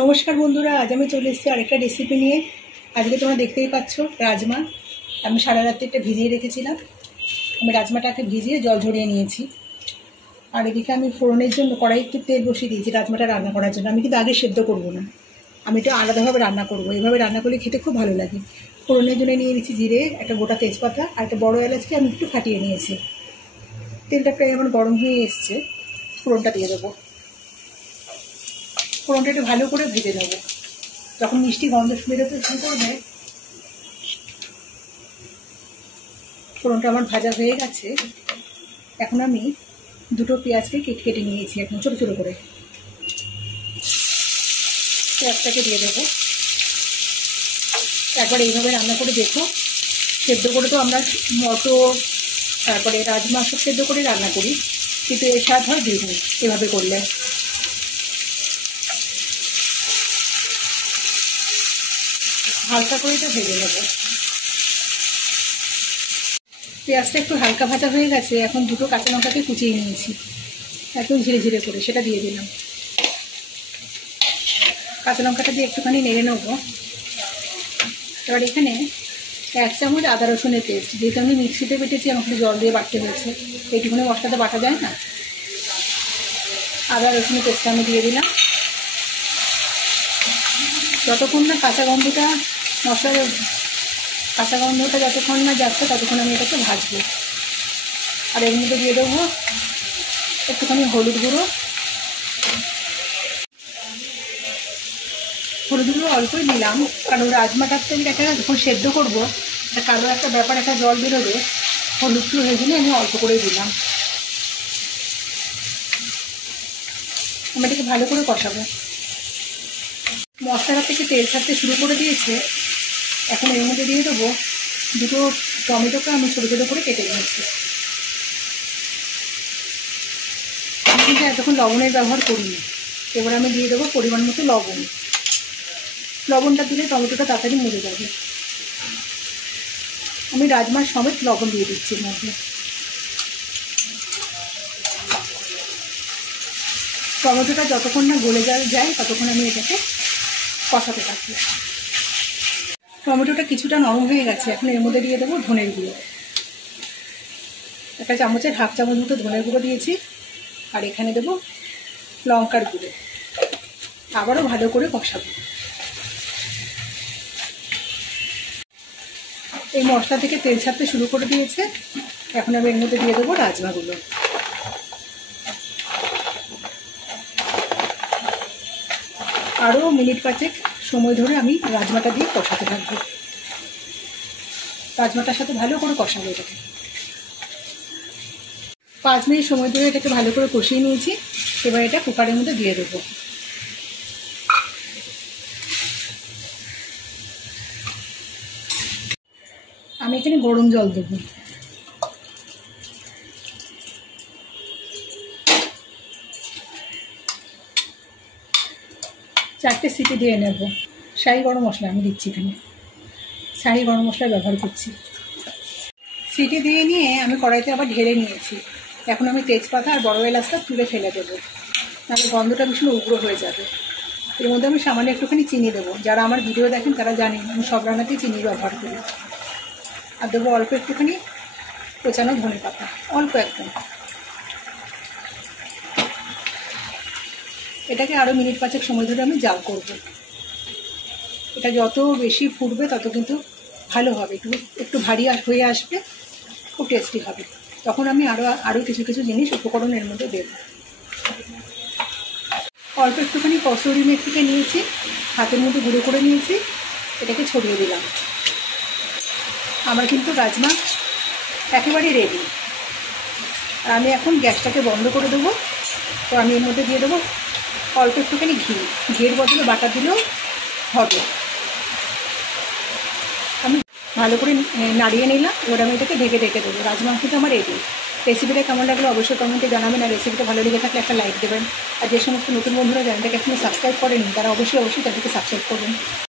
নমস্কার বন্ধুরা, আজ আমি চলে এসেছি আরেকটা রেসিপি নিয়ে। আজকে তোমরা দেখতেই পাচ্ছ রাজমা। আমি সারা রাত্রিটা ভিজিয়ে রেখেছিলাম। আমি রাজমাটাকে ভিজিয়ে জল ঝরিয়ে নিয়েছি। আর এদিকে আমি ফোড়নের জন্য কড়াই একটু তেল বসিয়ে দিয়েছি রাজমাটা রান্না করার জন্য। আমি কিন্তু আগে সেদ্ধ করবো না, আমি একটু আলাদাভাবে রান্না করবো। এইভাবে রান্না করলে খেতে খুব ভালো লাগে। ফোড়নের জন্য নিয়ে নিয়েছি জিরে, একটা গোটা তেজপাতা আর একটা বড় এলাচকে আমি একটু ফাটিয়ে নিয়েছি। তেলটা প্রায় এখন গরম হয়ে এসছে, ফোড়নটা দিয়ে দেবো। ফোড়নটা একটু ভালো করে ভেজে নেবো। যখন মিষ্টি গন্ধ বেরোতে শুরু করবে, ফোড়নটা আমার ভাজা হয়ে গেছে। এখন আমি দুটো পেঁয়াজকে কেটে নিয়েছি, এখন ছোটো ছোটো করে পেঁয়াজটাকে দিয়ে দেবো। একবার এইভাবে রান্না করে দেখো। সেদ্ধ করে তো আমরা মটর, তারপরে রাজমা সব সেদ্ধ করে রান্না করি, কিন্তু এর স্বাদ হয় দ্বিগুণ এভাবে করলে। হালকা করে এটা ভেজে নেবো। পেঁয়াজটা একটু হালকা ভাজা হয়ে গেছে। এখন দুটো কাঁচা লঙ্কাকে কুচিয়ে নিয়েছি একদম ঝিরে ঝিরে করে, সেটা দিয়ে দিলাম। কাঁচা লঙ্কাটা দিয়ে একটুখানি নেড়ে নেবো। এবার এখানে 1 চামচ আদা রসুনের পেস্ট, যেহেতু আমি মিক্সিতে বেটেছি আমাকে জল দিয়ে বাটতে হয়েছে, এইটুকুনি মশলাটা বাটা যায় না। আদা রসুনের পেস্টটা আমি দিয়ে দিলাম। যতক্ষণ না কাঁচা গন্ধটা, মশলার কাঁচা গন্ধটা যতক্ষণ না যাচ্ছে ততক্ষণ আমি এটাকে ভাজবো। আর এর মধ্যে দিয়ে দেবো একটুখানি হলুদ গুঁড়ো। হলুদ গুঁড়ো অল্পই দিলাম, কারণ রাজমাটার থেকে একটা যখন সেদ্ধ করবো একটা কালো একটা ব্যাপার, একটা জল বেরোবে, হলুদগুলো হয়ে গেলে আমি অল্প করেই দিলাম। আমি এটাকে ভালো করে কষাবো। মশলাটা থেকে তেল ছাড়তে শুরু করে দিয়েছে। এখন এর মধ্যে দিয়ে দেবো দুটো টমেটোকে আমি ছোটো ছোটো করে কেটে নিয়েছি। আমি কিন্তু এতক্ষণ লবণের ব্যবহার করিনি। এবার আমি দিয়ে দেবো পরিমাণ মতো লবণ। লবণটা দিলে টমেটোটা তাড়াতাড়ি মরে যাবে। আমি রাজমার সমেত লবণ দিয়ে দিচ্ছি এর মধ্যে। টমেটোটা যতক্ষণ না গলে যায় ততক্ষণ আমি এটাকে কষাতে থাকি। টমেটোটা কিছুটা নরম হয়ে গেছে। এখন এর মধ্যে দিয়ে দেবো ধনের গুঁড়ো। একটা চামচের হাফ চামচ মতো ধনের গুঁড়ো দিয়েছি। আর এখানে দেবো লঙ্কার গুঁড়ো। আবারও ভালো করে কষাবো। এই মশলা থেকে তেল ছাড়তে শুরু করে দিয়েছে। এখন আমি এর মধ্যে দিয়ে দেবো রাজমাগুলো। আরও মিনিট 5 সময় ধরে আমি রাজমাটা দিয়ে কষাতে থাকবো। রাজমাটার সাথে ভালো করে কষাবো এটাকে। 5 মিনিট সময় ধরে এটাকে ভালো করে কষিয়ে নিয়েছি। এবার এটা কুকারের মধ্যে দিয়ে দেবো। আমি এখানে গরম জল দেবো। চারটে সিটি দিয়ে নেব। শাহি গরম মশলা আমি দিচ্ছি, এখানে শাহি গরম মশলা ব্যবহার করছি। সিটি দিয়ে নিয়ে আমি কড়াইতে আবার ঢেলে নিয়েছি। এখন আমি তেজপাতা আর বড় এলাচটা তুলে ফেলে দেবো, নাহলে গন্ধটা ভীষণ উগ্র হয়ে যাবে। এর মধ্যে আমি সামান্য একটুখানি চিনি দেবো। যারা আমার ভিডিও দেখেন তারা জানেন আমি সব রান্নাতেই চিনি ব্যবহার করি। আর দেবো অল্প একটুখানি কোচানো ধনে পাতা, অল্প একদম। এটাকে আরও মিনিট 5 সময় ধরে আমি জাল করব। এটা যত বেশি ফুটবে তত কিন্তু ভালো হবে, একটু ভারী হয়ে আসবে, খুব টেস্টি হবে। তখন আমি আরও কিছু জিনিস উপকরণ এর মধ্যে দেব। অল্প একটুখানি কসুরি মেথিকে নিয়েছি, হাতের মধ্যে গুঁড়ো করে নিয়েছি, এটাকে ছড়িয়ে দিলাম। আমার কিন্তু রাজমা একেবারে রেডি। আর আমি এখন গ্যাসটাকে বন্ধ করে দেবো। তো আমি এর মধ্যে দিয়ে দেবো অল্প একটুখানি ঘিয়ের বদলে বাটার দিলেও হবে। আমি ভালো করে নাড়িয়ে নিলাম। এবার আমি এটাকে ঢেকে দেবো। রাজমা কিন্তু আমার রেডি। রেসিপিটা কেমন লাগলো অবশ্যই কমেন্টে জানাবেন। আর রেসিপিটা ভালো লেগে থাকলে একটা লাইক দেবেন। আর যে সমস্ত নতুন বন্ধুরা চ্যানেলটাকে এখনো সাবস্ক্রাইব করেনি তারা অবশ্যই চ্যানেলটাকে সাবস্ক্রাইব করবেন।